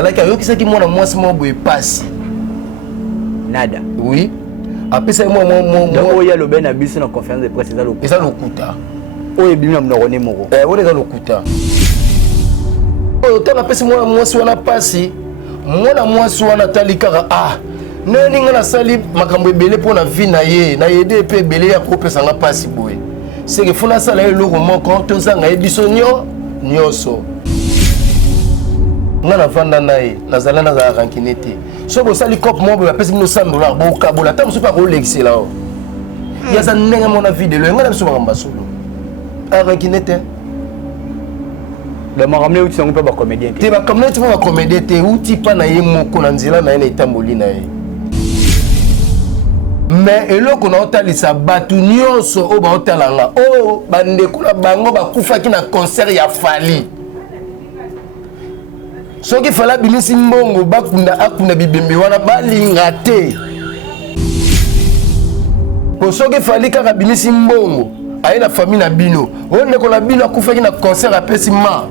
Alaki ayokisaki mwana mwasi mo boye pasi. Nada. Oui. Apesa moi oya lobe na biso na conférence de presse eza lokuta. Oye bimina mnorone moko. Wole eza lokuta. Tanga apesa mwana mwasi wana pasi. Mwana mwasi wana talikaka nani nga nasali makambo ebele mpo na vie na ye na yede pe ebele ya kopesa nga pasi boye. Seke funa sala ye loko moko tozanga ye biso nyonso. Nga na vanda na ye nazala nazala rankine te. So bosali kope mo boye apesi bino $100 bokabola ta mosusu akolekisela o. Yaza ndenge mona video nga na biso makambo solo. Rankine te. Le makamne uti sango pa ba comédien te. Te ba kamne uti ba comédien te uti pa na ye moko na nzela na ye na etamboli na ye. Mais eloko na otalisa batu nyonso o ba otalanga bandeko na bango bakufaki na concert ya Fali. Soki fala binisi mbongo bakunda akunda bibembe wana balinga te. Po soki fali kaka binisi mbongo aye na famille na bino. Ondeko na bino akufaki na concert apesi ma.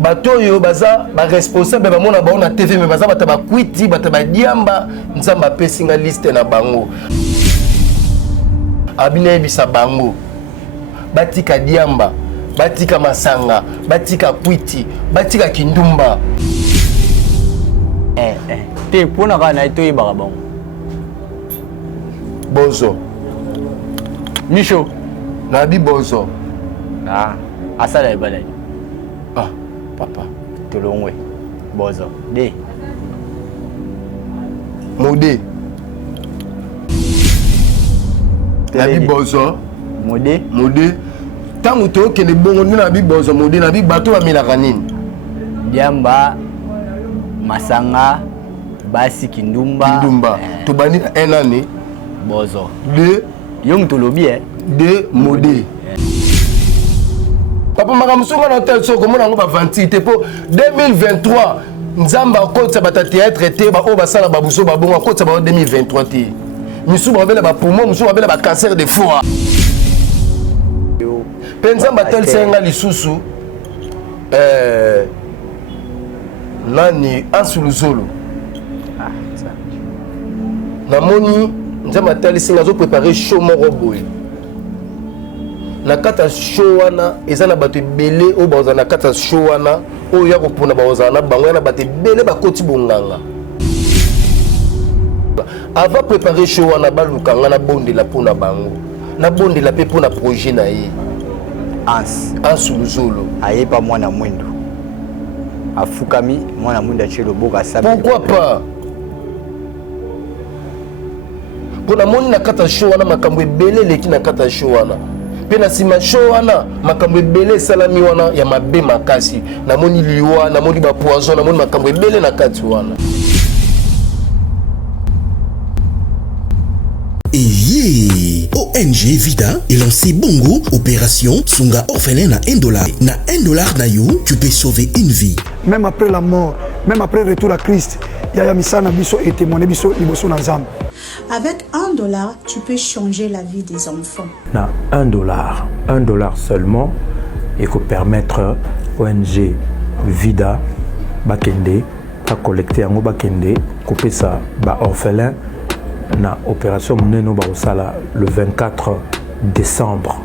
Bato yo baza ba responsable ba mona ba on na TV mais baza bata ba kwiti bata ba diamba nzamba pesi nga liste na bango. Abina ebisa bango. Batika diamba, batika masanga, batika kwiti, batika kindumba. Te pona kana ito ibaka bango. Bozo. Micho. Nabi Bozo. Asala ibala. Papa. Tolongwe. Bozo. De. Modé. Nabi Bozo. Modé. Tangu to kende bongo na Nabi Bozo modé na bi bato ba milaka nini? Diamba masanga basi kindumba. To bani un année. Bozo. De Yong tolobi de modé. Papa makamusunga na hotel soko mona ngo ba 28 te po 2023 nzamba kotsa bata théâtre te ba o basala babuso ba bongo kotsa ba 2023 te. Misu ba bela ba poumon, misu ba bela ba cancer de foie. Penzamba tel senga lisusu nani ansuluzolo. Namoni nzamba tel senga zo préparer show moko boye. Na kata show wana ezana bato belé o baza na kata show wana o ya kopona baza na bango na bato belé bakoti bonganga. Avant préparer show wana baluka ngana bonde la pona bango. Na bonde la pe pona projet na ye. Ansuluzolo. Aye pa mwana mwendo. Afukami mwana mwendo chelo boka sabi. Pourquoi pas? Pona moni na kata show wana makambo ebele leki na kata show wana. Pena sima show wana makambo ebele salami wana ya mabe makasi. Na moni liwa, na moni ba poison, na moni makambo ebele na kati wana. ONG Vida est lancé Bongo, opération Sunga orphelin na $1. Na $1 na yo, tu peux sauver une vie. Même après la mort, même après le retour à Christ, Yaya Misana Biso et témoigné Biso Liboso Nazam. Avec $1, tu peux changer la vie des enfants. Na $1 seulement, et que permettre ONG Vida Bakende, à collecter en Bakende, couper ça, ba orphelin. Na opération Mneno Barosala le 24 décembre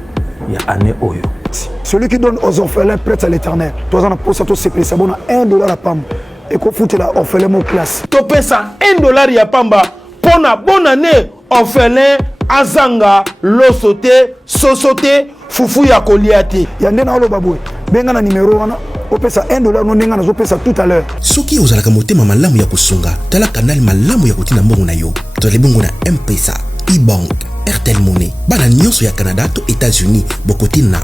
il y a année Oyo. Celui qui donne aux orphelins prête à l'éternel. Toi on a posé tout c'est ça bon $1 à pam et qu'on fout la orphelin mon classe. To pesa $1 ya pamba pona bonne année orphelin azanga losote sosote fufu ya koliate. Ya ndena olo baboué. Benga na numéro wana opesa $1 no ndenga nazo pesa tout à l'heure. Soki ozalaka motema malamu ya kusunga, tala kanal malamu ya kotina mbongo na yo. Tole bongo na M-Pesa, E-Bank, Airtel Money. Bana nyonso ya Canada to États-Unis bokotina.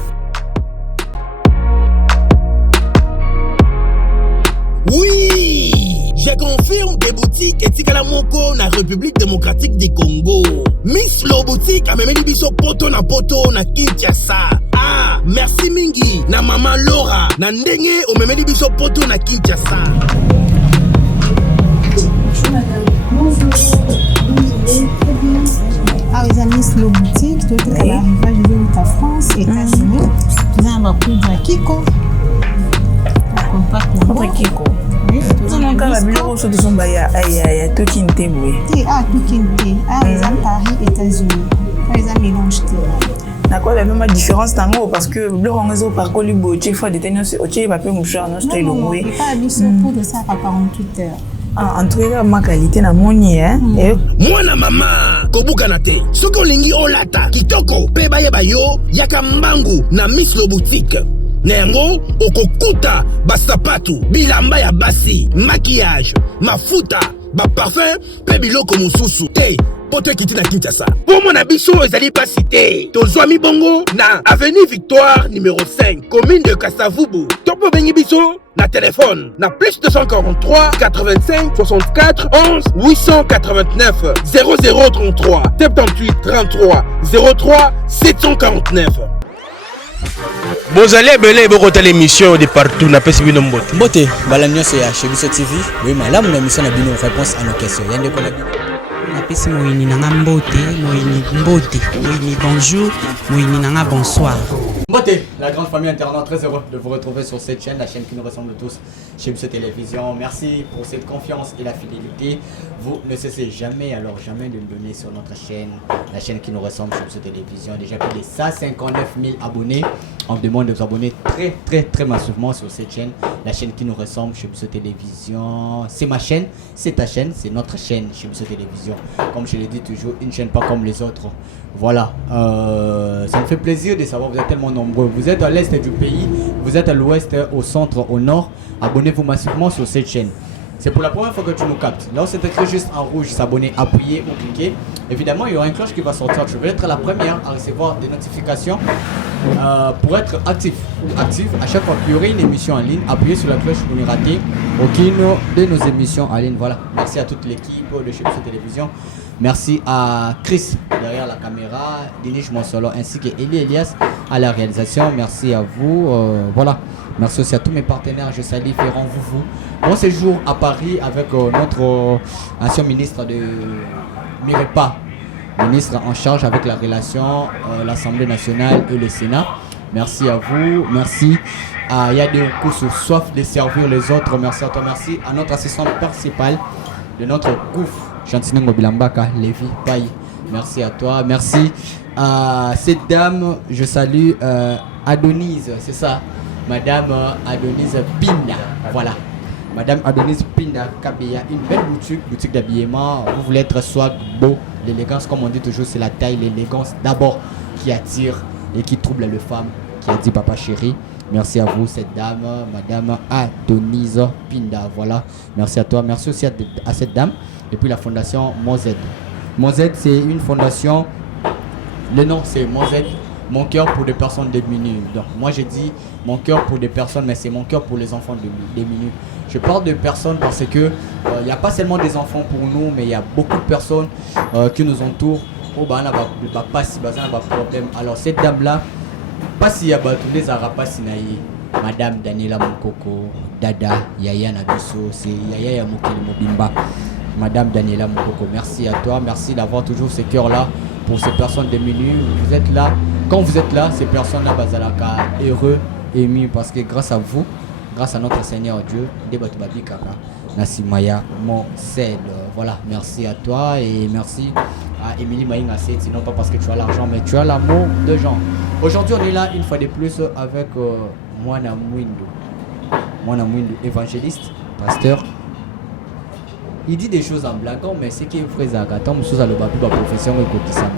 Oui, je confirme des boutiques etikala moko na République démocratique du Congo. Miss Lo boutique a memeli biso poto na Kinshasa. Merci mingi na maman Laura na ndenge o memeli biso poto na Kinshasa. Bonjour madame. Bonjour. les amis, Slow Boutique, tout est à l'arrivage de la France, États-Unis. Nous avons un poudre à Kiko. Poudre Kiko. Nous avons un bureau sur son baya. Aïe, tout qui n'était oui. Tout qui n'était. Les amis, Paris, États-Unis. Les amis, mélange. D'accord, la même différence tango parce que le réseau par Colibo, tu fais des tennis, tu vas pas me faire un style non, pas habillé pour de ça à 48 heures. En tout cas, ma qualité na moni Mwana mama kobuka te. Soko lingi olata kitoko pe bayeba yo yaka mbangu na Miss Lo Boutique. Nengo okokuta basapatu, bilamba ya basi, maquillage, mafuta, ba parfum, pe biloko mususu. Te poto kiti na Kinshasa. Pour mon abiso ezali pas cité. Tozwami bongo na avenue Victoire numéro 5, commune de Kasavubu. Topo bengi biso na téléphone na plus 243 85 64 11 889 0033 78 33 03 749. Vous allez belé beaucoup l'émission de partout na pesi bino mbote. Mbote balamio c'est chez Biso TV. Oui, malamu na mission na bino réponse à nos questions. Yande ko na napesi moyini nanga mbote, moyini bonjour, moyini nanga bonsoir. Mbote, la grande famille internaute, très heureux de vous retrouver sur cette chaîne, la chaîne qui nous ressemble tous chez Biso Télévision. Merci pour cette confiance et la fidélité. Vous ne cessez jamais, alors jamais de nous donner sur notre chaîne, la chaîne qui nous ressemble chez Biso Télévision. Déjà plus de 159 000 abonnés. On demande de vous abonner très massivement sur cette chaîne, la chaîne qui nous ressemble chez Biso Télévision. C'est ma chaîne, c'est ta chaîne, c'est notre chaîne chez Biso Télévision. Comme je l'ai dit toujours, une chaîne pas comme les autres. Voilà, ça me fait plaisir de savoir, vous êtes tellement nombreux. Vous êtes à l'est du pays, vous êtes à l'ouest, au centre, au nord. Abonnez-vous massivement sur cette chaîne. C'est pour la première fois que tu nous captes. Là, c'est écrit juste en rouge, s'abonner, appuyer ou cliquer. Évidemment, il y aura une cloche qui va sortir. Je vais être la première à recevoir des notifications pour être actif. À chaque fois qu'il y aurait une émission en ligne, appuyez sur la cloche pour ne rater aucune de nos émissions en ligne. Voilà. Merci à toute l'équipe de chez Biso Télévision. Merci à Chris derrière la caméra, Dinish Monsolo ainsi que Eli Elias à la réalisation. Merci à vous. Voilà. Merci aussi à tous mes partenaires. Je salue Ferrand Vouvou. Bon séjour à Paris avec notre ancien ministre de Mirepa, ministre en charge avec la relation, l'Assemblée nationale et le Sénat. Merci à vous. Merci à Yadé Okousou, soif de servir les autres. Merci à toi. Merci à notre assistante principale de notre gouffre, Chantine Mobilambaka, Lévi Paye. Merci à toi. Merci à cette dame. Je salue Adonis, c'est ça, Madame Adonis Pinda. Voilà. Madame Adonis Pinda Kabeya, une belle boutique d'habillement. Vous voulez être swag, beau, l'élégance, comme on dit toujours, c'est la taille, l'élégance d'abord qui attire et qui trouble les femmes, qui a dit papa chéri. Merci à vous, cette dame, Madame Adonis Pinda. Voilà, merci à toi. Merci aussi à cette dame. Et puis la fondation Mozed. Mozed, c'est une fondation, le nom c'est Mozed, mon cœur pour des personnes démunies. Donc moi j'ai dit mon cœur pour des personnes, mais c'est mon cœur pour les enfants démunis. Je parle de personnes parce que il n'y a pas seulement des enfants pour nous, mais il y a beaucoup de personnes qui nous entourent. Oh bah on a pas si besoin de problème. Alors cette dame là, pas si y a tous les arabes sinaï, Madame Daniela Mokoko, Dada Yaya Nabiso, c'est Yaya Yamokeli Mobimba. Madame Daniela Mokoko, merci à toi, merci d'avoir toujours ce cœur là pour ces personnes démunies. Vous êtes là, quand vous êtes là, ces personnes là bazalaka heureux, émus parce que grâce à vous, grâce à notre Seigneur Dieu, Debatu Babi Kaka, Nassimaya Monsel. Voilà, merci à toi et merci à Émilie Maïnga, sinon pas parce que tu as l'argent, mais tu as l'amour de gens. Aujourd'hui, on est là une fois de plus avec Mwana Mwindu, évangéliste, pasteur. Il dit des choses en blaguant, mais c'est qui est vrai, Zagaton, nous sommes le profession et côté Samak.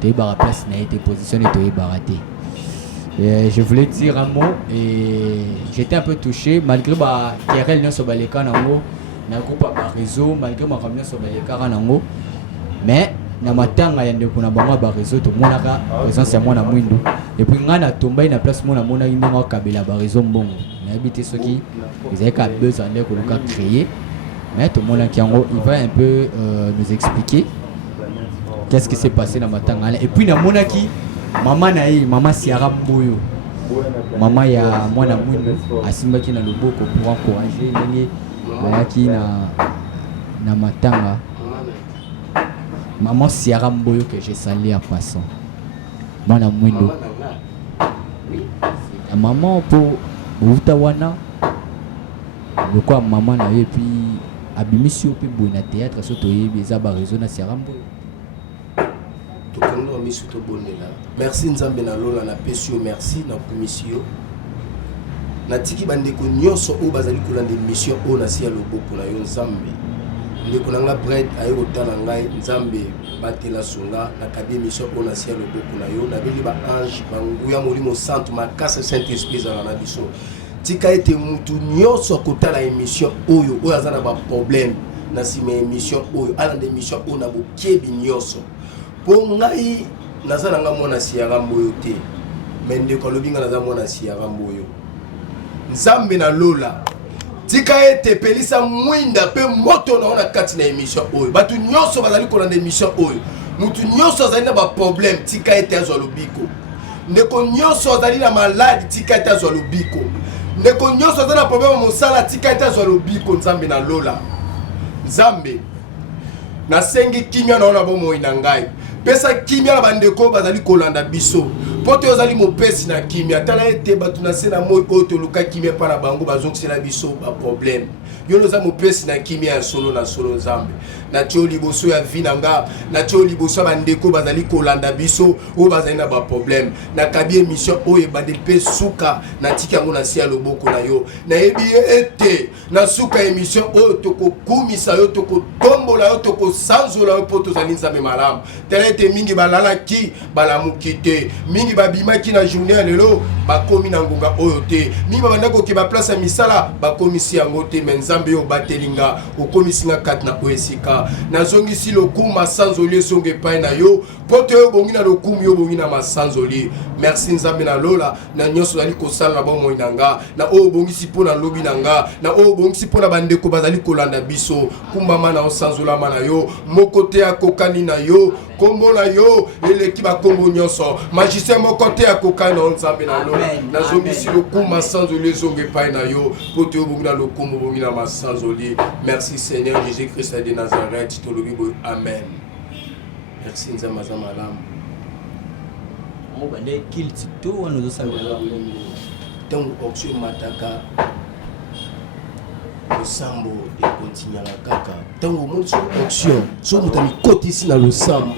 Tu es place, tu es positionné, tu es baraté. Je voulais dire un mot et j'étais un peu touché malgré ma querelle non sur les canaux, na groupe à réseau, malgré ma réunion sur les canaux, mais na matanga ya ndeko na bango ba réseau to monaka présence ya mwana Mwindu et puis ngana tomba na place mona mona ingo kabela ba réseau mbongo na habité ceux qui ils avaient qu'à besoin de ko créer mais tout le monde qui en il va un peu nous expliquer qu'est-ce qui s'est passé dans matanga et puis na monaki maman Siara Mboyo, maman ya mwana Mwindu asimbaki na loboko pour encourager ndenge bayaki na matanga Maman Siara Mboyo que j'ai salé en passant. Moi, la Mwindo. La maman pour Outawana. Le quoi, maman, et puis Abimisi, puis Bouna Théâtre, surtout, il y a des raisons à Siara Mboyo. Merci Nzambe na lola na pesio merci na commission na tiki bandeko nyonso o bazali kolanda mission o na sia loboko na yo Nzambe ndeko na nga bread ayo tala ngai Nzambe batela sunga na kabi mission o na sia loboko na yo na beli ba ange banguya molimo santo makasa Saint Esprit za na biso tika ete mutu nyonso kotala émission oyo o azana ba problème na sima émission oyo ala de mission o na bokebi nyonso po ngai nazala nga mwana Siara Mboyo te mende ko lobi nga nazala mwana Siara Mboyo Nzambe na lola tika ete pelisa mwinda pe moto na ona kati na émission oyo batu nyonso bazali kolanda émission oyo mutu nyonso azali na ba problème tika ete azwa lobiko ndeko nyonso azali na maladi tika ete azwa lobiko ndeko nyonso azali na problème mosala tika ete azwa lobiko Nzambe na lola Nzambe na sengi kimia na ona bomoi na ngai pesa kimia na bandeko bazali kolanda biso poto ozali mopesi na kimia tala ete batu na sena moi oto luka kimia pa na bango bazongisela biso ba problème yo noza mopesi na kimia ya solo na solo Nzambe na tio liboso ya vinanga na tio liboso bandeko bazali kolanda biso o bazali na ba problème na kabi émission oyo badepe suka na tika ngo na sia loboko na yo na yebi ete na suka émission oyo toko kumisa yo toko tombola yo toko sanzola yo poto zali Nzambe malamu tala ete mingi balala ki balamuki te mingi babimaki na journée lelo bakomi na ngonga oyo te mingi babandako ki ba place ya misala bakomisi yango te mais Nzambe yo batelinga okomisi nga kat na oesika nazongisi lokumu masanzoli esonge epai na yo poto yo bongi na lokumu yo bongi na masanzoli merci Nzambe na lola na nyonso zali kosala na bomoi na nga na oyo bongisi mpo na lobi na nga na oyo bongisi mpo na bandeko bazali kolanda biso kumbama na osanzolama na yo moko te akokani na yo kombo na yo eleki bakombo nyonso magicien moko te akokani na Nzambe na lola nazongisi lokumu masanzoli esonge epai na yo poto yo bongi na lokumu bongi na masanzoli merci Seigneur Jésus-Christ de Nazareth tolobi boy amen merci Nzambe za malamu on va les kill tito on nous ça donc option mataka losambo et continuer la kaka tango mon option so mutami koti ici na losambo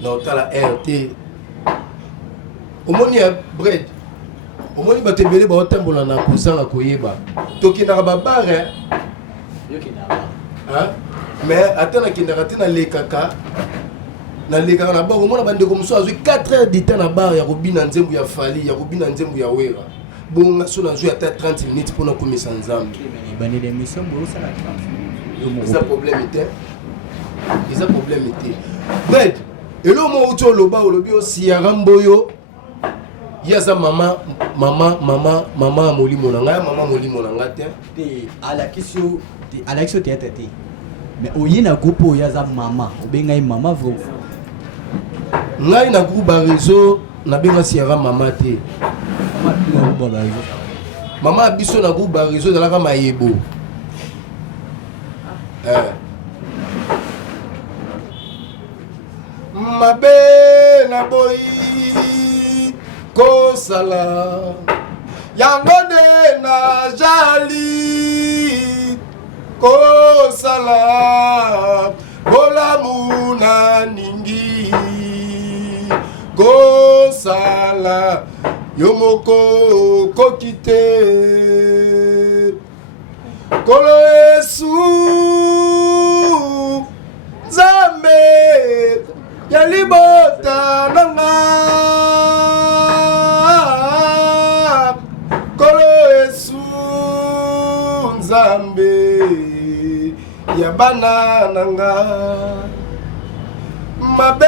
na otala RT omoni ya bread omoni batebele ba otambola na kozanga koyeba tokindaka babare hein mais atana kindaka te na lekaka na lekaka na bar omona bandeko mosusu azwi 4 heures de temps na bar ya kobina nzembo ya fali ya kobina nzembo ya wera bonga so nazwi ata 30 minutes mpona komisa Nzambe eza problème ete eza problème ete bred elo mo uti oloba olobi o Siara Mboyo yaza mama molimo na ngai mama molimo na ngai te alakisio théâtre te mais oye na groupe oyo yaza mama obengai mama vrai ngai na groupe ba réseau nabenga Siara mama te mama biso na groupe ba réseau ezalaka mayebo mabe na boyi kosala yango nde na jali kosala bolamu na ningi kosala yo moko koki te kolo Yesu Nzambe ya libota nanga kolo Yesu Nzambe ya bana nanga mabe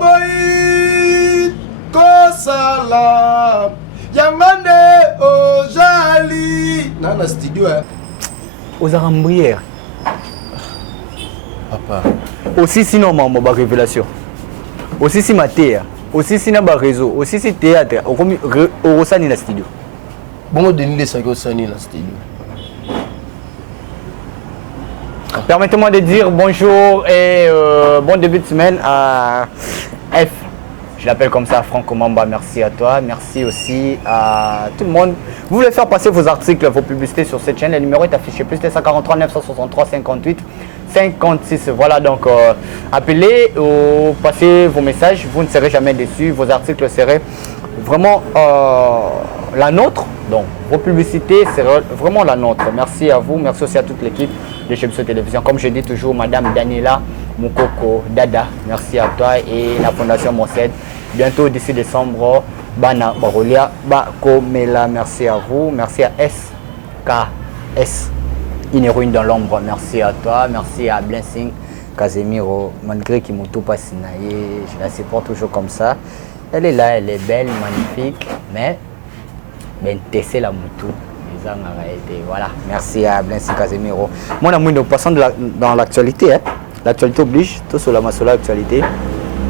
boyi kosala yangande ojali nana studio aux arambrières papa aussi sinon maman ba révélation aussi si matéa aussi si na ba réseau aussi si théâtre au sani na studio bongo denile saki osani na studio Permettez-moi de dire bonjour et bon début de semaine à F. Je l'appelle comme ça, Franco Mamba. Merci à toi. Merci aussi à tout le monde. Vous voulez faire passer vos articles, vos publicités sur cette chaîne. Le numéro est affiché plus 243 963 58 56. Voilà, donc appelez ou passez vos messages. Vous ne serez jamais déçus. Vos articles seraient vraiment la nôtre. Donc, vos publicités seraient vraiment la nôtre. Merci à vous. Merci aussi à toute l'équipe de Chemso Télévision. Comme je dis toujours, Madame Daniela Moukoko Dada, merci à toi et la Fondation Mosed. Bientôt, d'ici décembre, Bana Barolia Bakomela. Merci à vous. Merci à SKS, une héroïne dans l'ombre. Merci à toi. Merci à Blessing Casemiro. Malgré qu'il m'a tout passé, je la supporte toujours comme ça. Elle est là, elle est belle, magnifique, mais c'est la moutou. Voilà, merci à Blessing Casemiro. Mon amour, nous passons dans l'actualité. Hein. L'actualité oblige, tout sur la masse l'actualité.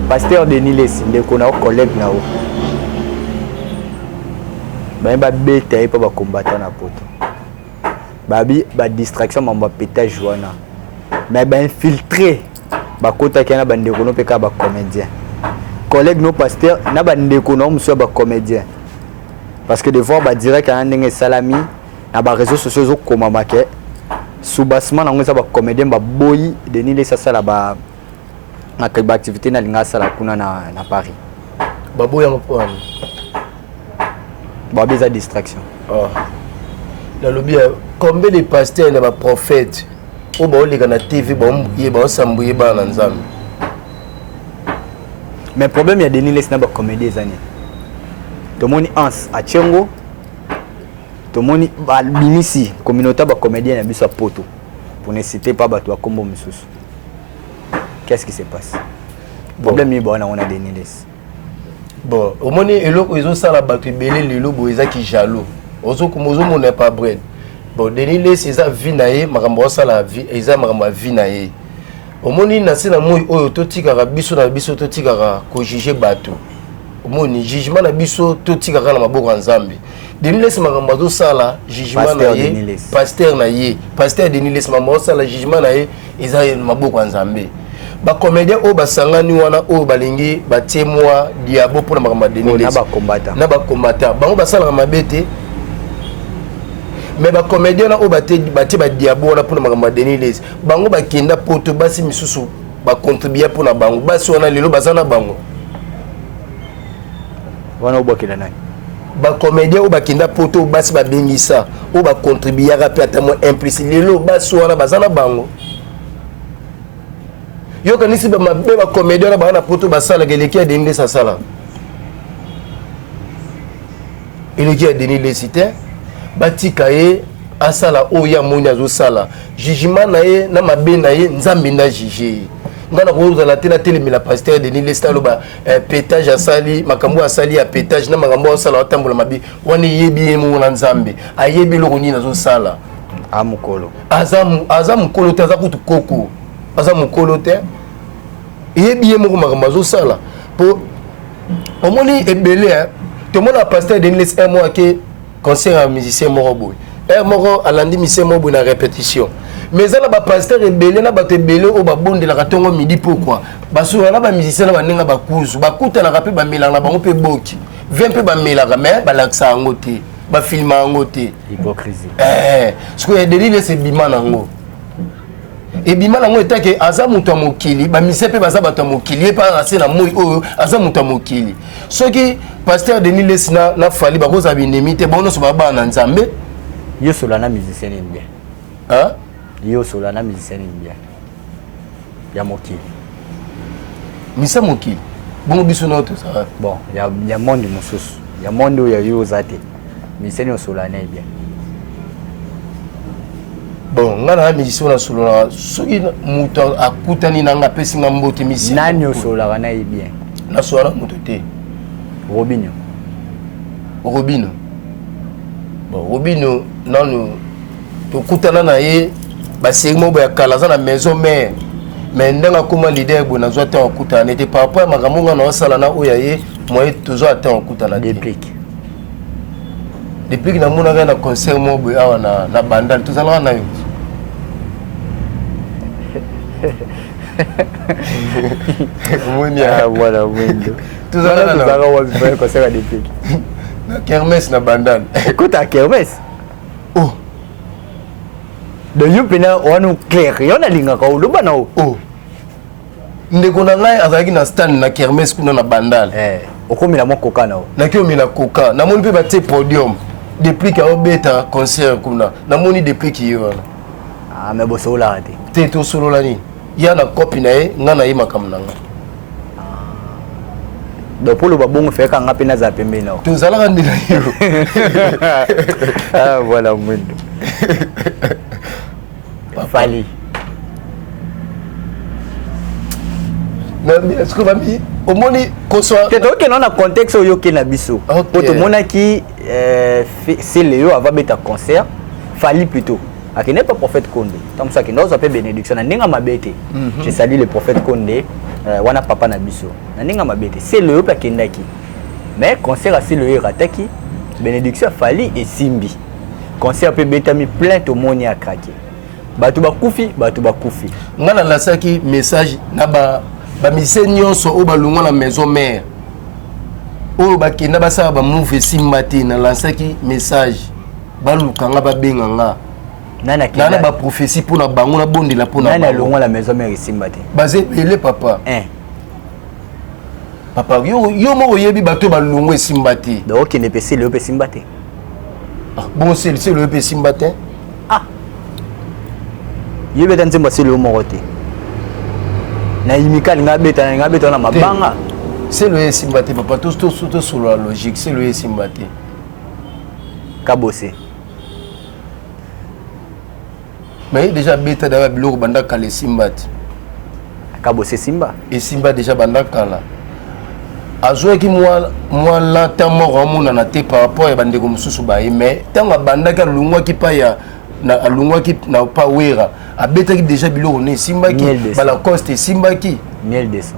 Pasteur Denis Les, des collègues na o. Ben ba beta et pas ba combattant na poto. Babi ba distraction mamba pétage joana. Mais ba infiltré ba kota kana ba ndeko no peka ba comédien. Collègue no pasteur na ba ndeko no monsieur ba comédien. Parce que des fois ba direct à ndenge salami na ba réseaux sociaux zo koma make. Soubassement na ngeza ba comédien ba boyi Denis Les ça la ba na quelle activité na linga sala kuna na Paris. Babo ya mpona. Babi za distraction. Ah. Na lobby combien de pasteurs na ba prophètes o ba oleka na TV ba ye ba sambuye ba na nzambe. Mais problème ya Denis Les na ba comédie zani. To moni ans a Tchengo. To moni ba bimisi communauté ba comédien na biso poto. Pour ne citer pas ba to kombo misusu. Qu'est-ce qui se passe? Problème ni bon on a Denis Les. Bon, au moins eloko ils ont ça la battu belé lelo boeza ki jaloux. Ozo kumozo mon n'est pas bread. Bon, Denis Les ils a vie naé makambo ça la vie, ils a makambo vie naé. Au moins na sina moyi oyo totika biso na biso totika ko juger bato. Au moins jugement na biso totika na maboko nzambe. Denis Les makambo zo sala jugement na ye, pasteur na ye, pasteur Denis Les makambo sala jugement na ye, ils a maboko nzambe. Ba comédien o basangani wana o balingi batie moi diabo pour na Denis Les na ba combattant bango basala mabete mais ba comédien na o batie ba diabo wana pour na Denis Les bango bakenda poto basi misusu ba contribuer pour na bango basi wana lelo bazana bango wana obokela nani ba comédien o bakenda poto basi ba bengisa o ba contribuer rapide atamo implicite lelo basi wana bazana bango. Yo kanisi ba mabe ba comédien na bana poto basala geleki ya Denis Les sala. Eleki ya Denis Les cité batika ye asala oya monya zo sala. Jugement na ye na mabe na ye nzambe na juger. Ngana ko za tena telemi la pasteur Denis Les talo ba pétage asali makambo asali ya pétage na makambo asala watambola mabi wani yebi mu na nzambe. Ayebi lo koni na zo sala. Amukolo. Azam kolo taza kutu koko. Azam kolo te. Et bien mon mazo sala pour au moins ebelé tout le monde a pasteur Denis Les un mois que concert à musicien moroboy un moro à lundi musicien moroboy na répétition mais ça là ba pasteur ebelé na ba ebelé au ba bonde la katongo midi pourquoi baso na ba musicien na ba nenga ba kuzu ba kuta na rapé ba melanga ba pe boki 20 pe ba melanga mais ba laksa ngote ba filma ngote hypocrisie ce que Denis Les c'est bima nango. Et bima nango etake aza mutu mokili ba misepe baza bato mokili pa rase na moi oyo aza mutu mokili soki pasteur Denis Les na fali ba koza binemi te bono so baba na nzambe yo sola na musicien ni bien hein yo sola na musicien ni bien ya mokili misa mokili bongo biso na to ça bon ya monde mususu ya monde ya yo zate musicien yo sola na bien. Bon, ngana musicien na solo na soki mutu akutani nanga pesi nga mbote musicien nani yo sola wana bien na sola mutu te Robinho bon Robinho nanu to kutana na ye ba segmo ba kala za na maison mère mais ndanga koma leader bo na zwa ta okutana n'était par rapport à makambo nga na sala na oya ye moye toujours ata okutana depuis na mona na concert mo bo awa na bandal tozala na yo Voilà, Mwindo. Tout ça, on va faire concert à l'épique. La kermesse na bandane. Écoute, à kermesse. Oh. De Yupina, on nous clair. Il y en a l'inga ka uluba na o. Oh. Ndeko na ngai azalaki na stand na kermesse kuna na bandane. Okomi na mo koka na o. Na kiomi na koka. Na moni pe batie podium. Depuis qu'il y a un bêta concert comme ça. Na moni depuis qu'il y a. Ah mais bo solo la raté. Te to solo la ni. Ya na copie na ye, nga na ye makam na nga. Donc pour le babon fait quand ngapi na za pembe na. To zala ka ndina yo. Ah voilà Mwindo. Fali. Mais est-ce que mami au moni kosoa que donc non na contexte yo ke na biso. Pour tout mona qui c'est Léo avant beta concert, Fali plutôt. Qui n'est pas prophète Condé. Comme ça qui nous appelle bénédiction na ninga mabete. Je salue le prophète Condé. Wana papa na biso. Na ninga mabete. C'est Léo pa kendaki. Mais concert à c'est Léo rataki. Bénédiction Fali et Simbi. Concert pe beta mi plein to moni a craqué. Batu ba kufi. Ngana lasaki message na ba mise nyonso o balunga na maison mère. O ba kenda ba sa ba move Simbati na lasaki message. Baluka nga ba benga nga. Nana ba prophétie pour na bango na bondela pour na Nana longa la maison mère Simbati. Basé ele papa. Papa yo mo yebi bato balunga Simbati. Donc il ne peut se le pe Simbati. Bon c'est le pe Simbati. Ah. Yebe tanze mo se le mo roté. Na imikali ngabeta na mabanga. C'est le Simbati papa tout sur la logique, c'est le Simbati. Kabosé. Mais déjà bêta d'avoir biloko banda kale Simbati. Kabosé Simba. Et Simba déjà banda kala. Azwa ki moi la tamo ramona na te par rapport à bande comme susu ba mais tanga banda ka lungwa ki pa ya na lungwa ki na pa wera. A bêta ki déjà biloko ne Simba ki bala coste Simba ki 1200.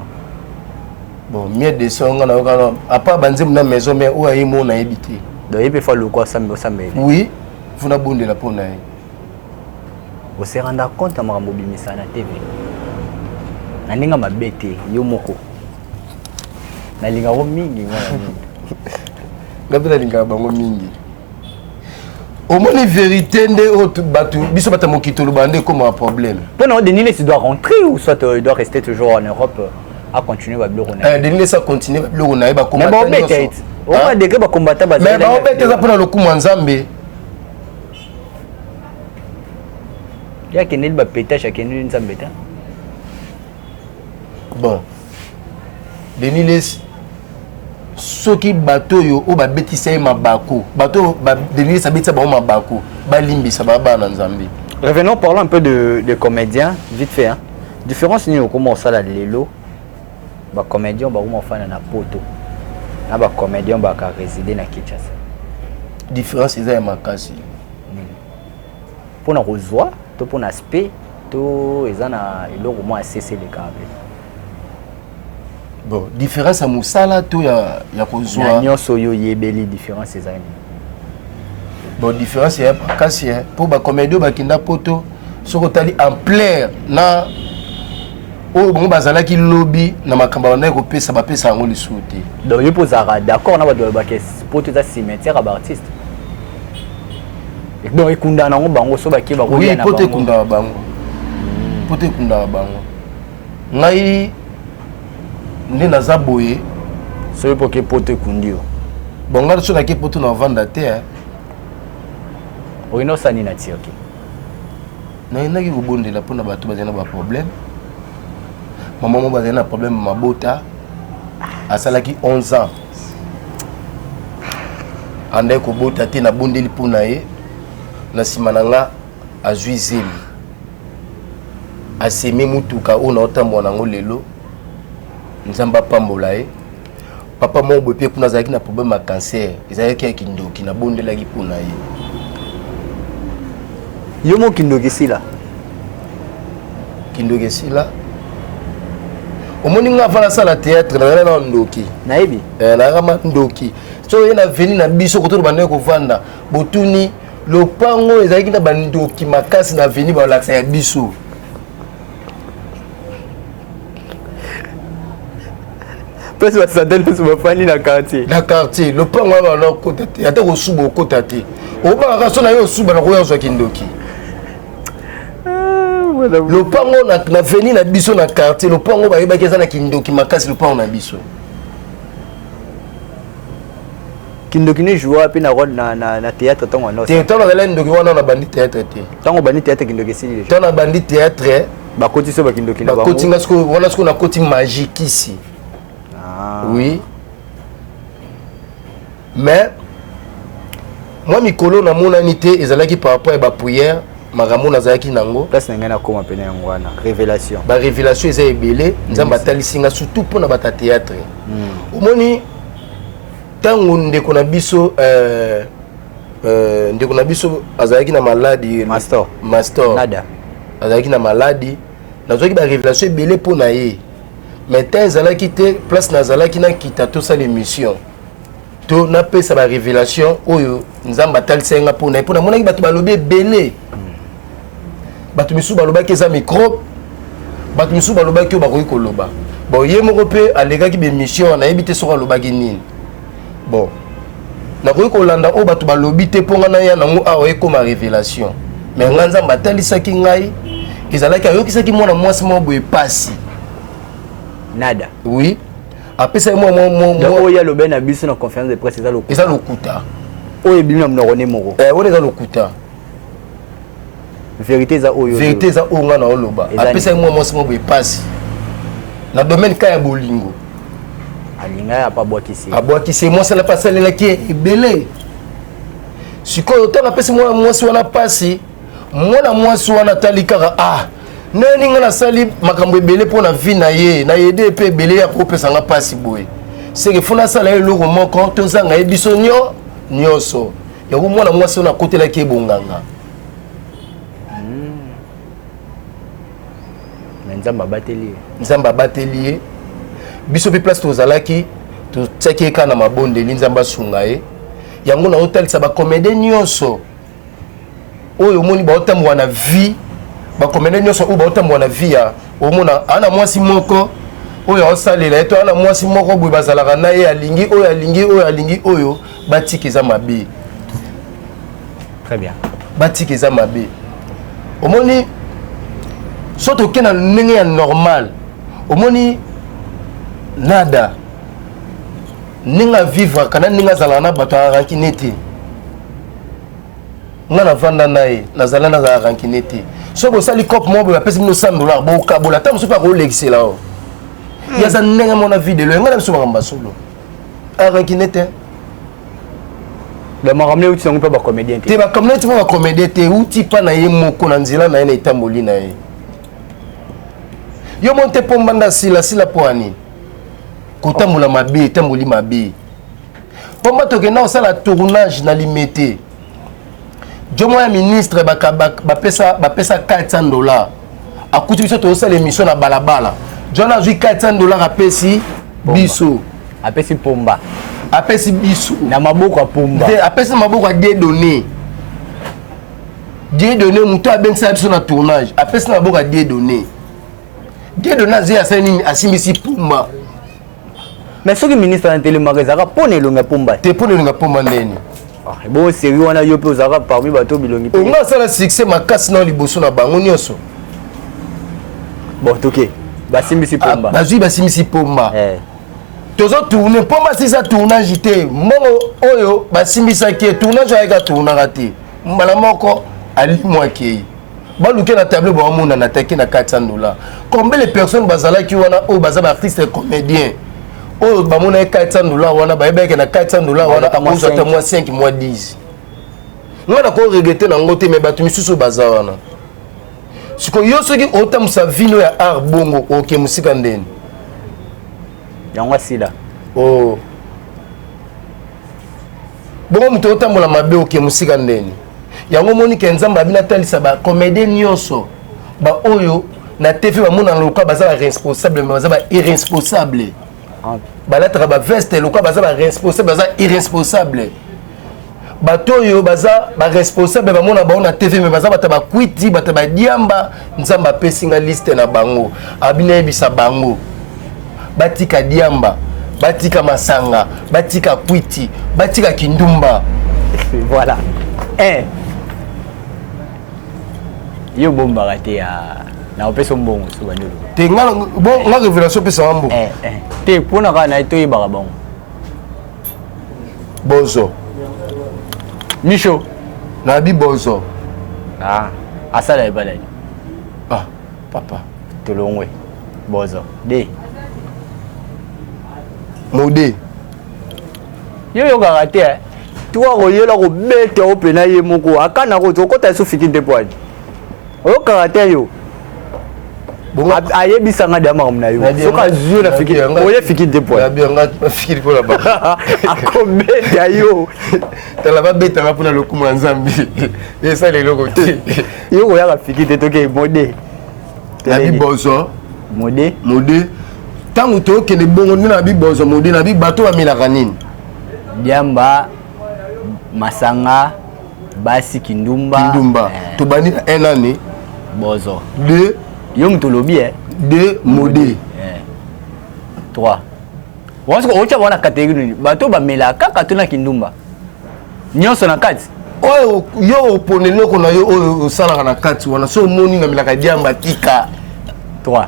Bon 1200 ngana ngana a pas banzem na maison mais o ayi mo na ebité. Donc il peut faire le quoi ça me. Oui, vous na bonde la pona. Vous se rendez compte à Marambo Bimisa na TV. Na ninga mabete yo moko. Na linga ro mingi ngana. Ngabela linga bango mingi. Au moins les vérités de autres batu biso bata mokito lo bande comme un problème. Pendant Denis il doit rentrer ou soit il doit rester toujours en Europe à continuer à bloro na. Denis ça continue bloro na ba combattre. Mais bon bête. On va décret ba combattre ba. Mais ba bête ça pour le coup Nzambe. Il y a qui n'est pas pétage à qui n'est pas bête. Bon. Denis ceux qui bateau yo o ba betisa ma bako. Bateau ba Denis ça betisa ba ma bako. Ba limbi ça ba na Nzambe. Revenons parlons un peu de comédiens vite fait hein. Différence ni comment ça la lelo. Ba comédien ba comment faire na poto. Na ba comédien ba ka résider na Kinshasa. Différence ils a makasi. Pour na rozwa to pour aspect to ezana eloko mo cesser les câbles. Bon, différence à musala to ya kozwa. Nyonso yo yebeli différence ezana. Bon, différence ya makasi pour ba comédien ba kinda poto soko tali en plein na o bon bazalaki lobby na makamba na ko pesa ba pesa ngo lisuti. Donc yo posara d'accord na ba do ba ke poto za cimetière ba artiste. Donc ikunda nango bango so ba ke ba ko ya na bango. Oui, pote kunda bango. Pote kunda bango. Ngai ndi naza boye so po ke pote kundio. Bon ngala so na ke poto na vanda te. Oino sani na tioki. Na inaki kubondela pona bato bazana ba problème. Maman mo bazana problème mabota. Asalaki 11 ans. Ande ko bota te na bondeli pona ye. Na simananga azuizeli. Aseme mutuka ona otambo nango lelo. Nzamba pambola ye. Papa mo bope kuna zaki na problème ya cancer. Ezalaki ya kindoki na bondelaki pona ye. Yo mo kindoki sila. Kindoki sila. Omoni nga fala sala théâtre na ndoki. Naibi. Na rama ndoki. So yena veni na biso koto bande ko vanda. Botuni lopango ezalaki na bandoki makasi na veni ba laksa ya biso. Parce que ça donne ce bafani na quartier. Na quartier, le pan wa na kota te. Ata ko subo kota te. O ba ka so na yo suba na ko yo so kindoki. Le pango na veni na biso na quartier, le pango ba yeba keza na kindoki makasi le pango na biso. Kindoki ne joue pe na rôle na théâtre tango na. Théâtre na la ndoki wana na bandi théâtre te. Tango bandi théâtre kindoki sili. Tango na bandi théâtre ba koti so ba kindoki na ba koti ngasko wana sko na koti magique ici. Ah. Oui. Mais moi mikolo na monanité ezalaki par rapport à ba prière makambo nazalaki nango place na ngana koma pene yango wana révélation ba révélation eza ebele nzamba atalisinga surtout mpona bata théâtre omoni ntango ndeko na biso azalaki na maladi master nada azalaki na maladi nazwaki ba révélation ebele mpona ye mais ntan ezalaki te place nazalaki nakita tosala émission to napesa ba révélation oyo nzamba atalisinga mpona ye mpona monaki bato balobi ebele bato misu balobaki eza micro bato misu balobaki oyo bakoki koloba bon ye moko mpe alekaki bemission nayebi te soki alobaki nini bon nakoki kolanda oyo bato balobi te mpo nga na ya nango awa ekoma révélation mais nga nzambe atalisaki ngai ezalaki ayokisaki mwana mwasi moko boye pasi nada oui apesaki oyo alobi na biso na conférence de presse eza lokuta oyo ebimi na monoko ne moko wana eza lokuta vérité eza oyo vérité eza oyo nga na oloba apesaki mwa mwasi moko boye pasi na domaine ka ya bolingo alinga apabwakisi abwakisi mwasi ala pasi alelaki ebele sikoyo ntango apesi mwana mwasi wana pasi mwana mwasi wana atali kaka nani nga nasali makambo ebele mpo na vi na ye nayede mpe ebele ya kopesanga pasi boye seke funa asala ye eloko moko tozanga ye biso nyonso yango mwana mwasi wana akotelaki ebonganga nzambe abateli ye biso mpe place tozalaki totiaki ye kaka na mabondeli nzambe asunga ye yango naotalisa bakomede nyonso oyo omoni baotamboka na vie bakomede nyonso oyo baotamboka na vie ya omona ana mwasi moko oyo aosalela ye to ana mwasi moko boye bazalaka na ye alingi oyo batika eza mabe très bien batika eza mabe omoni so toke na ndenge ya normal omoni nada ndenge avivre kana ndenge azalaka na bato arankine te nga navanda na ye nazala nazalaka rankine te so bosali cope moko boye bapesi bino $100 bokabola ta mosu mpe akoolekisela o yaza ndenge mona video enga na biso makambo solo arankine te bamakambo euti yango mpe bacomédien te bakambo euti mpe bacomédien te euti mpa na ye moko na nzela na ye na etamboli na ye yo monte mpo mbanda sila mpo anini kotambola mabe etamboli mabe mpo mba tokenda kosala tournage na limete jomo ya ministre bapesa $400 akuti biso tokosala émission na balabala jona azwi $400 apesi biso apesi pomba apesi biso na maboko ya pomba te apesi na maboko ya Dieudonné moto abengisaka biso na tournage apesi na maboko ya Dieudonné azwi asali nini asimbisi pomba mais soki ministre na telemaka ezalaka mpona elonga pomba te mpona elonga pomba ndeni bon série wana yo mpe ozalaka parmi bato bilongi mpe onga asala succès makasi na liboso na bango nyonso bon toke basimbisi pomba bazwi basimbisi pomba tozotourne pomba sisa tournage te mbongo oyo basimbisaki tournage ayeka tournaka te mbala moko alimwaki ye baluke na tableau bamona na take na $400 combien de personnes bazalaki wana oyo baza baartiste comédien oyo bamona ye $400 wana bayebaki na $400 wana akozwata mwa 5 mwa 10 nga na koregrete nango te me bato misusu baza wana sikoyo yo soki otambusa vino ya art bongo oke mosika ndeni yango asila bongo moto otambola mabe oke mosika ndeni yango moni ke nzambe abina atalisa bacomédie nyonso baoyo na tv bamona loka baza baresponsable me baza bairresponsable balataka baveste loka baza baresponsable baza irresponsable bato oyo baza baresponsable bamona bango na tv me baza bato bakwiti bato badiamba nzambe apesinga liste na bango abina yebisa bango batika diamba batika masanga, batika kwiti, batika kindumba. Voilà. Yo bomba raté à na opé son bon so banyo. Te ngala bon nga révélation pe sa mbo. Te pona kana to yeba bon. Bozo. Micho. Na bi bozo. Ah, asala e balai. Ah, papa. Te longwe. Bozo. De. Modé. Yo raté hein. Toi royela ko bete opena ye moko akana ko tokota so fiki de poani. O karaté yo. Bon ayebisanga dama mna yo. Soka zio na fiki. Oye fiki de poani. Ya bien nga fiki pour la ba. Akobeta yo. Tala ba beta nga pona lokuma nzambi. Et ça les loko te. Yo ko ya fiki te toke modé. Na bi bozo. Modé. Modé. Tangu to ke le bongo na bi bozo modé na bi bato ba milaka nini. Diamba masanga basi kindumba tobani na un année bozo deux yom tolobi deux modé 3 wansko ocha wana catégorie bato ba melaka katuna kindumba nyonso na kati oyo yo oponele ko na yo oyo sala na kati wana so moni na melaka diamba tika 3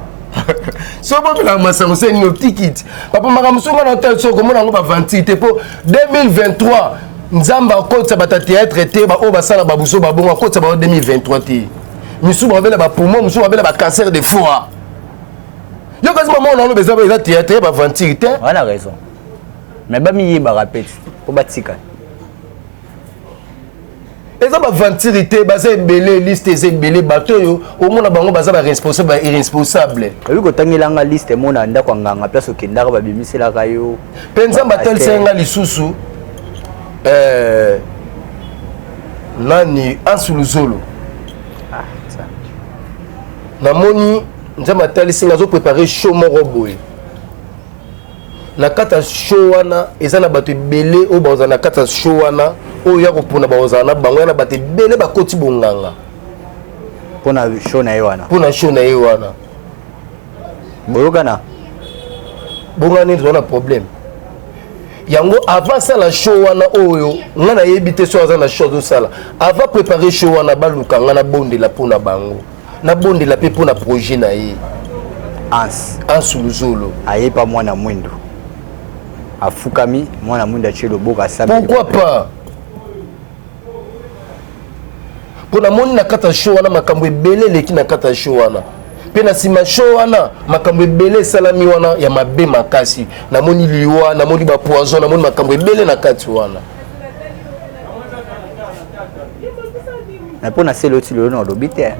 so bo la masango c'est une ticket papa makamusunga na hotel so komona ngo ba 28 te po 2023 Nzamba kotsa bata théâtre te ba o basala babuso babonga kotsa ba 2023 te. Misu ba vela ba poumon, misu ba vela ba cancer de foie. Yo kasi maman on a besoin de théâtre ba 28 te. On a raison. Mais ba mi ba répète pour batika. Eza ba 28 te ba za belé liste ze belé bato yo au mona bango baza ba responsable ba irresponsable. Kabi ko tangilanga liste mona nda kwa nganga place okendaka ba bimisela kayo. Penza batel senga lisusu nani Ansuluzolo namoni nzamba tali singa zo préparer show moko boy na kata show wana eza na bato belé o baza na kata show wana o ya ko pona baza na bango na bato belé bakoti bonganga pona show na yewana pona show na yewana boyokana bongani nzona problème yango avant ça la show wana oyo ngana yebite so azana show do sala avant préparer show wana baluka ngana bonde la pona bango na bonde la pe pona projet na ye Ansuluzolo aye pa mwana mwindo afukami mwana mwindo achelo boka sabi pourquoi pas pona moni na kata show wana makambo ebele leki na kata show wana pe na sima show wana makambo ebele salami wana ya mabe makasi namoni liwa namoni ba poison namoni makambo ebele na kati wana na pona selo ti lo no lobite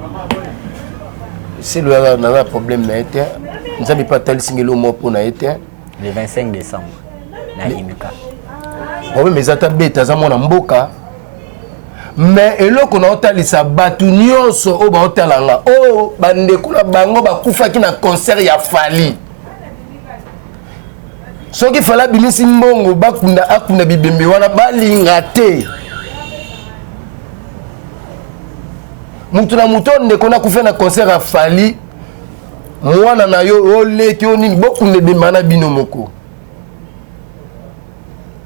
c'est le na problème na été nzambi pa tali singelo mo pona été le 25 décembre na Imika problème ezata beta za mona mboka mais eloko na otalisa batu nyonso o ba otalanga o bandeko na bango bakufaki na concert ya Fali soki fala bimisi mbongo bakunda akunda bibembe wana balinga te mutu na mutu ndeko na kufa na concert ya Fali mwana na yo oleki o nini bokunde bemana bino moko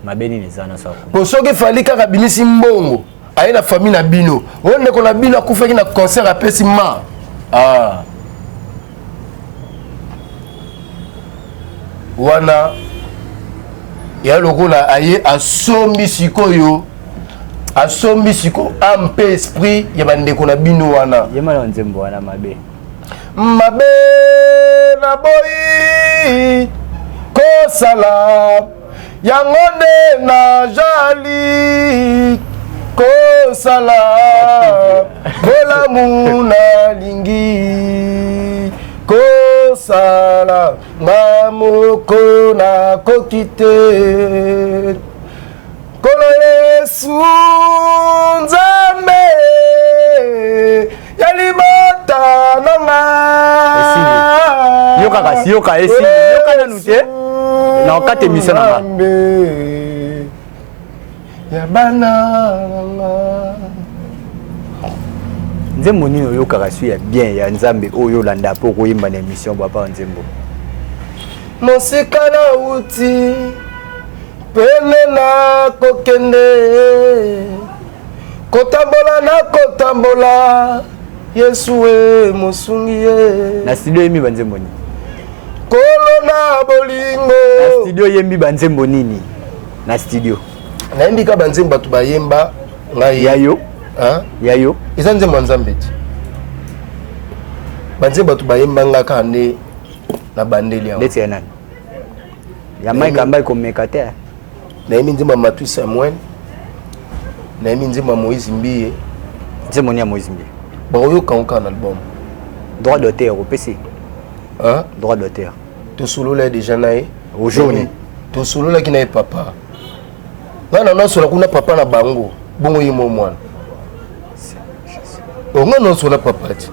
mabeni nezana sa po soki Fali kaka bimisi mbongo aye na famille na bino o ndeko na bino akufaki na concert apesi ma wana ya lokola aye asombi sikoyo asombi siko ampe esprit ya bandeko na bino wana yema na nzembo wana mabe na boyi kosala yango nde na jali kosala bolamu nalingi kosala mamoko nakoki te kolo Yesu nzambe ya libota nanga yoka esi yoka nanu te na okate mise nanga ya bana nanga nzembo nini oyokaka su ya bien ya nzambe oyo olanda mpo koyemba na émission papa nzembo mosika na uti pene na kokende kotambola na kotambola Yesu e mosungi ye na studio yemi banzembo nini kolo na bolingo na studio yemi banzembo nini na studio nayembi ka banzembo bato bayemba ngai yayo yayo eza nzembo nzambe ti banzembo bato bayemba nga ka nde na bandeli yango ndeti ya nani ya Mike ambaye komeka te nayembi nzembo ya Matui Samuel nayembi nzembo ya Moïse Mbiye nzembo ni ya Moïse Mbiye bakoyoka oka na album droit d'auteur opesi droit d'auteur tosolola déjà na ye aujourd'hui tosololaki na ye papa nga na nasola kuna papa na bango bongo ye mo mwana nga nasola papa ti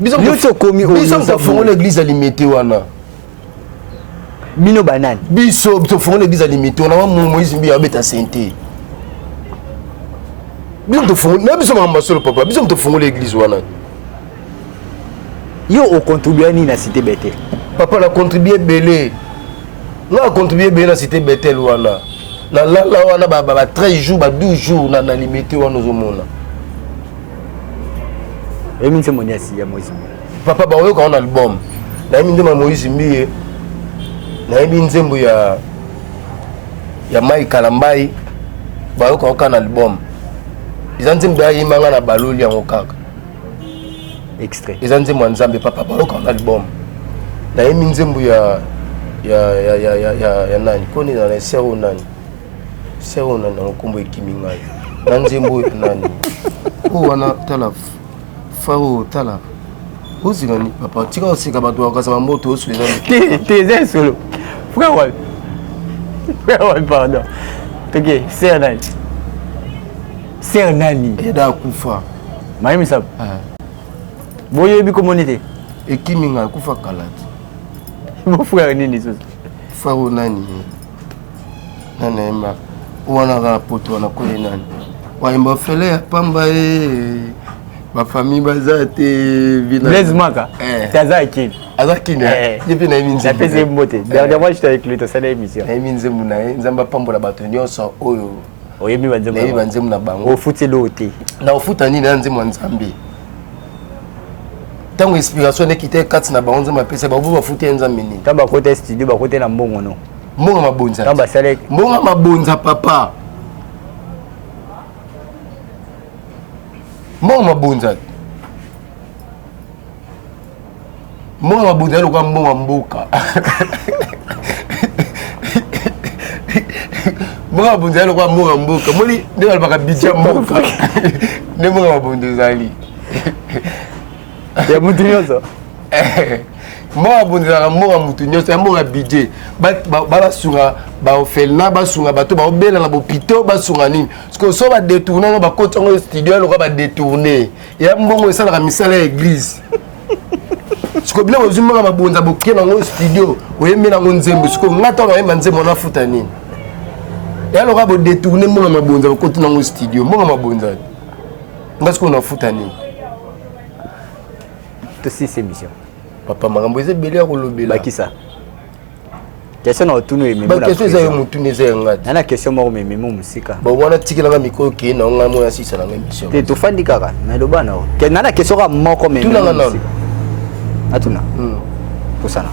biso tofongola église alimité wana bino banani biso tofongola église alimité wana wa Moïse Mbiya abeta sente biso tofongola na biso makambo solo papa biso tofongola église wana yo ocontribue nini na cité Bethel papa na contribuer belé nga contribuer belé na cité Bethel wana na lala wana ba 13 jours ba 12 jours na limité wana ozomona emi nzembo ni ya Moïse Mbiye papa baoyoka wana album nayembi nzembo ya Moïse Mbiye nayembi nzembo ya Mai Kalambai bayoka oka na album eza nzembo yayimba nga na baloli yango kaka extrait eza nzembo ya nzambe papa bayoka na album nayembi nzembo ya nani koni na sero nani na nkombo ekimi ngai na nzembo ya nani wana tala faro tala ozingani papa tika osika bato bakasama moto osueza te solo frère pardon ok ser nani eda akufa mayemi sabu boyebi komoni te ekimi ngai akufa kala te bo frère nini soso faro nani nanayemba wana kaka poto wana kole nani wayemba fele ya pamba bafamille baza te Blaise Maka aza akini aza kini ye mpe nayebi nzembo napesi mbote dernièrement j'étais avec lui tosala émission nayebi nzembo na ye nzambe apambola bato nyonso oyo oyebi nayebi banzembo na bango ofuteli oyo te na ofuta nini na nzembo ya nzambe ntango inspiration ekita kati na bango nzambe apesa bango bafuta ye nzambe nini ntango bakota studio bakota na mbongo no mbongo mabonza ntango basala mbongo mabonza papa mbongo mabonza mbongo mabonza elokwa mbongo ya mboka mbongo mabonza elokwa mbongo ya mboka moni nde balobaka bidja ya mboka nde mbongo mabonza ezali ya mutu nyonso mbongo mabonza ezalaka mbongo ya mutu nyonso ya mbongo ya bidje basunga baofelina basunga bato baobelana bopito basunga nini parceke so badetourne yango bakoti yango studio elokwa badetourne ya mbongo esalaka misala ya église siko biloko ozwi mbongo mabonza bokie nango studio oyembi nango nzembo siko nga ntango oyemba nzembo onafuta nini elokwa bodetourne mbongo mabonza bokoti nango studio mbongo mabonza nga siko onafuta nini tosisi émission papa makambo eza ebele ya kolobela bakisa question na otunu bakestion eza yo motuni eza ya ngati nana question moko mememo mosika wana tikelanga mikro okeye na ngai moya asisa nanga émission te tofandi kaka naloba na nana question kaka moko tunanga nano atuna tosana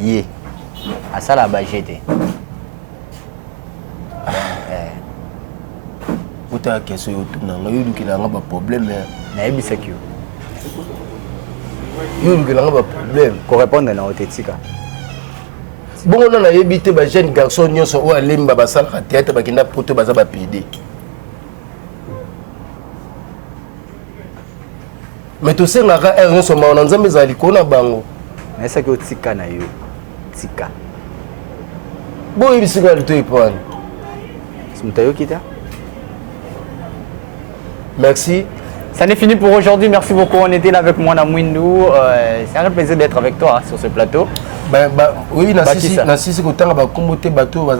ye asala baje te otaka question yotunanga yodukelanga baproblème nayebisaki yo yodukelanga baproblème korépondre na otetika bongo na nayebi te bajeune garçon nyonso oyo alemba basalaka théâtre bakenda poto baza bapede mais tosengaka aire nyonso mawa na nzambe ezala likolo na bango nayesaki otika na yo tika boyebisika lito epwani moto ayoki te merci. Ça n'est fini pour aujourd'hui. Merci beaucoup. On était là avec moi, Namwindou. C'est un plaisir d'être avec toi sur ce plateau. Oui, Nassisi Kotanga va comboter bateau, va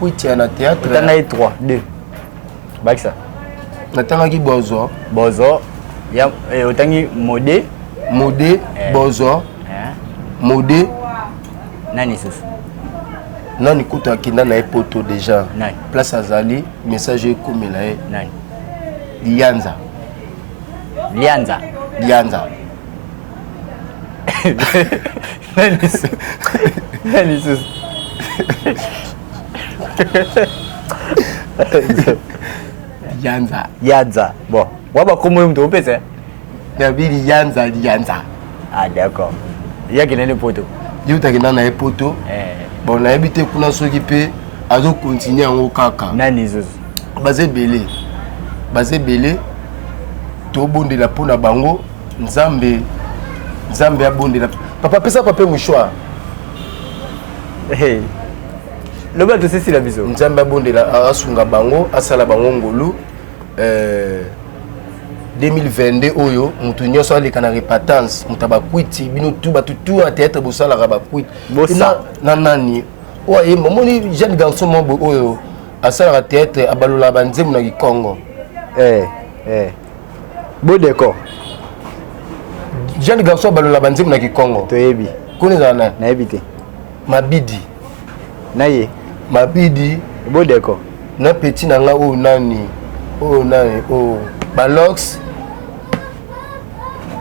kuitia na théâtre. T'en as 3, 2. Bakisa. Natangaki Bozo. Bozo. Ya otangi Modé. Modé, Bozo. Modé. Nani susu. Nani kuta kinda na poto déjà. Nani. Place Azali, message comme là. Nani. Lianza. Lianza. Lianza. Nani susu. Nani susu. Lianza. Lianza. Bon. Waba comment tu peux ça? David Lianza, Lianza. Ah d'accord. Il y a quelqu'un de poto. Il y a quelqu'un de poto. Bon, on a habité pour nous s'occuper. À nous continuer en Okaka. Nani susu. Basé belé. Basé belé. To bonde la pona bango. Nzambe. Nzambe a bonde la. Papa pesa papa mouchoir. Hey. Le bateau c'est si la biso. Nzambe a bonde la asunga bango, asala bango ngolu. 2022 oyo mutu nyonso aleka na repentance mutu abakwiti bino tu batu tu a théâtre bosalaka bakwiti na nani oye momoni jeune garçon mobo oyo asalaka théâtre abalola banzemu na Kikongo beau décor jeune garçon abalola banzemu na Kikongo toyebi koneza na nayebi te mabidi naye mabidi beau décor na petit nanga oyo nani oh Balox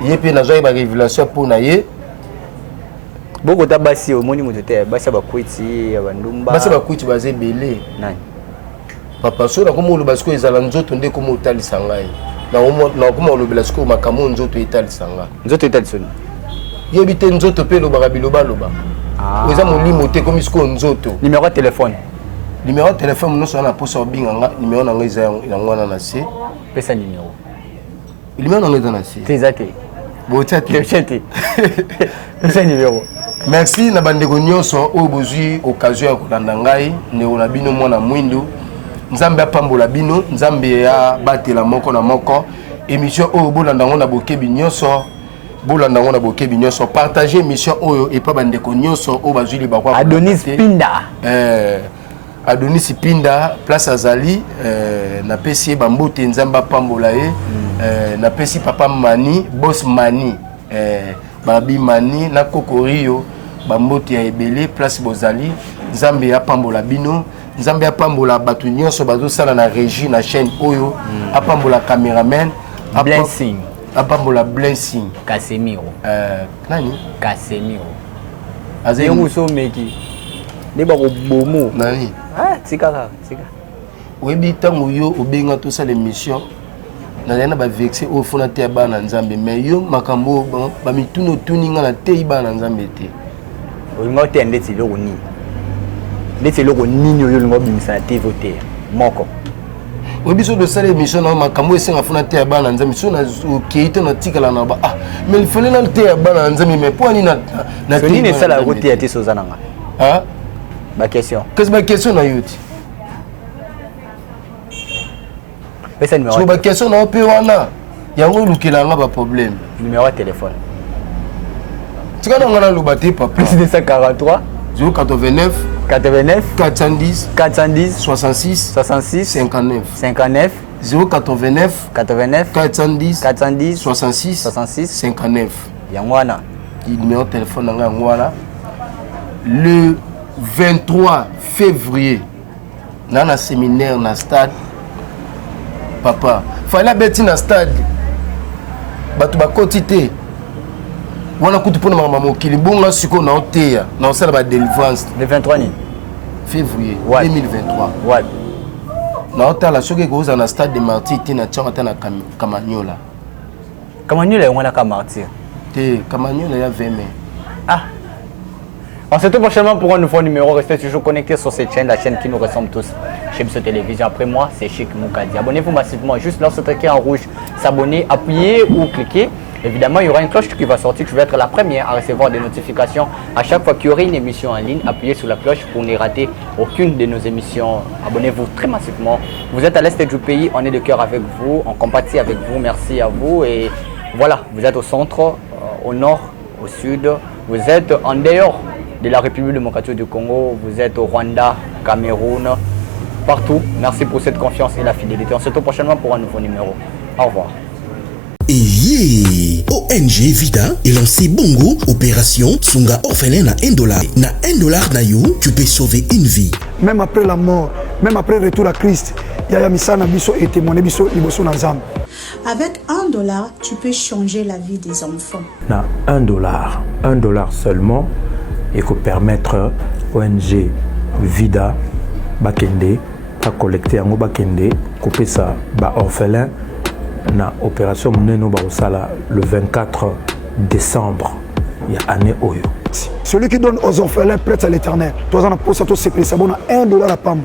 ye pe na joie ba révélation pour na ye boko ta basi o moni motote basi ba kwiti ya bandumba basi ba kwiti baze belé nani papa so na komo lo basko ezala nzoto nde komo utalisa ngai na komo lo belasiko makamo nzoto etalisa ngai nzoto etalisoni ye bite nzoto pe lo ba biloba loba eza molimo te komi siko nzoto numéro de téléphone numéro de téléphone nous on a posa obinga nga numéro na ngai za ngwana na se pesa numéro numéro na ngai za na se tezate bochate pesa numéro merci na bandeko nyonso oyo bozwi occasion ya kolanda ngai ndeko na bino mwana mwindu nzambe apambola bino nzambe ya batela moko na moko émission oyo bolanda ngo na bokebi nyonso bolanda ngo na bokebi nyonso partager émission oyo et pas bandeko nyonso oyo bazwi libakwa Adonis Pinda Adonis Pinda place Azali na pesi bambote nzamba pambola ye na pesi papa Mani boss Mani babi Mani na Kokorio bambote ya ebele place Bozali nzambe ya pambola bino nzambe ya pambola batu nyonso bazo sala na régie na chaîne oyo apambola cameraman Blessing apambola Blessing Casemiro nani Casemiro azeli muso meki deba ko bomo nani tika webi tango yo obenga to sala émission na ba vexé au fona te bana nzambe mais yo makambo ba mituno tuninga na te bana nzambe te olingo te ndeti loko ni ndeti loko nini yo lingo bimisa na TV te moko webi so de sala émission na makambo esenga fona te bana nzambe so na okite na tikala na ba mais il fallait na te bana nzambe mais pour ni na te ni sala ko te so zananga ba question qu'est-ce ba question na yuti pesa numéro so ba question na pe wana yango lukela nga ba problème numéro de téléphone tika na ngana lobate papa plus 243 089 89 410 410 66 66 59 59 089 89 410 410 66 66 59 yango wana numéro de téléphone na yango wana le 23 février dans un séminaire dans le stade papa fallait bêter dans le stade batu ba quantité wana kutu pona mama mokili bonga siko na oteya na osala ba délivrance le 23 ni février ouais. 2023 ouais na otala soki koza na stade de martyr te na tchanga na Kamanyola wana ka martyr te Kamanyola ya 20 mai On se retrouve prochainement pour un nouveau numéro. Restez toujours connectés sur cette chaîne, la chaîne qui nous ressemble tous chez M. Télévision. Après moi, c'est Chic Moukadi. Abonnez-vous massivement. Juste là, ce truc en rouge, s'abonner, appuyez ou cliquez. Évidemment, il y aura une cloche qui va sortir. Je vais être la première à recevoir des notifications. À chaque fois qu'il y aura une émission en ligne, appuyez sur la cloche pour ne rater aucune de nos émissions. Abonnez-vous très massivement. Vous êtes à l'est du pays, on est de cœur avec vous, on compatit avec vous. Merci à vous. Et voilà, vous êtes au centre, au nord, au sud. Vous êtes en dehors de la République démocratique du Congo, vous êtes au Rwanda, Cameroun, partout. Merci pour cette confiance et la fidélité. On se retrouve prochainement pour un nouveau numéro. Au revoir. Et yeah! ONG Vida est lancé Bongo, opération Sunga orphelin na $1. Na $1 na yo, tu peux sauver une vie. Même après la mort, même après le retour à Christ, Yaya Misana Biso et témoigné Biso Liboso Nazam. Avec $1, tu peux changer la vie des enfants. Na $1 seulement, et que permettre ONG Vida Bakende à collecter en Bakende, couper ça, ba orphelin. Na opération Mneno Barosala le 24 décembre, il y a année Oyo. Celui qui donne aux orphelins prête à l'éternel. Toi, on a posé tout ce prix, ça bon $1 à Pam.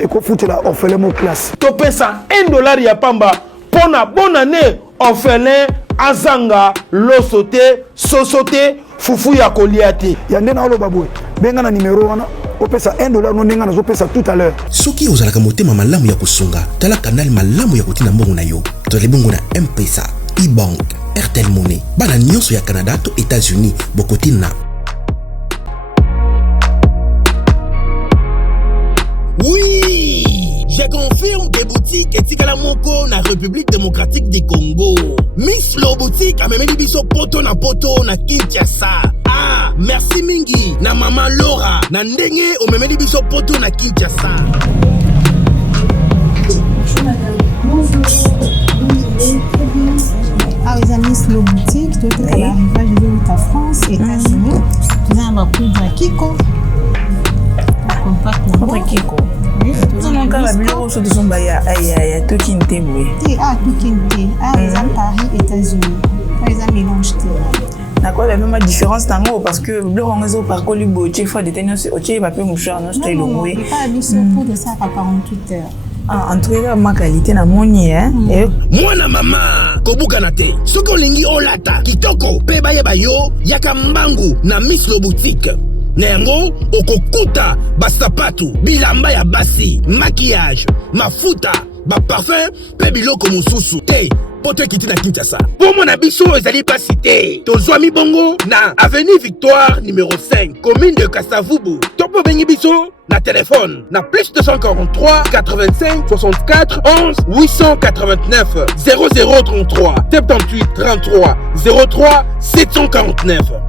Et qu'on fout la orphelin mon classe. Tu payes ça $1 ya pamba. Pour la bonne année, orphelin, azanga, losote, sosote, fufu ya koliate. Yandena olo baboué. Benga na numéro wana. Opesa $1 no nenga na zopesa tout à l'heure. Soki ozalaka motema malamu ya kusunga, tala kanal malamu ya kotina mbongo na yo. Tole bongo na M-Pesa, e-Bank, Airtel Money. Bana nyonso ya Canada to États-Unis, bokotina. Oui, je confirme des boutiques et Tikala Moko na République démocratique du Congo. Miss Lo boutique a même biso poto na Kinshasa. Ah, merci mingi na maman Laura na ndenge o même biso poto na Kinshasa. Ah, les amis, Miss Lo boutique, tout est à l'arrivage de ta France, États-Unis. Nous avons un poudre à Kiko. Contre Kiko. Tout le monde a vu le de son baya à Tokinte. Ah, Tokinte. Ah, les amis, Paris, États-Unis. Les amis, mélange. D'accord, la même différence dans le parce que le réseau par Colibo, tu fais des tennis, tu vas pas me faire un style. Non, il n'y a pas de pour de ça à 48 heures. Ah, en tout cas, ma qualité na moni, hein. Moi na mama, kobukanate. Soko lingi olata, kitoko, pe baye bayo, yaka mbangu na Miss Lo boutique. Nengo, okokuta, basapatu, bilamba ya basi, maquillage, mafuta, ba parfum, pe biloko mususu. Hey, poto kiti na Kinshasa. Pour mon abisso, ezali pas cité. Tozwami bongo na avenue Victoire numéro 5, commune de Kasavubu. Topo bengi biso na téléphone na plus 243 85 64 11 889 0033 78 33 03 749.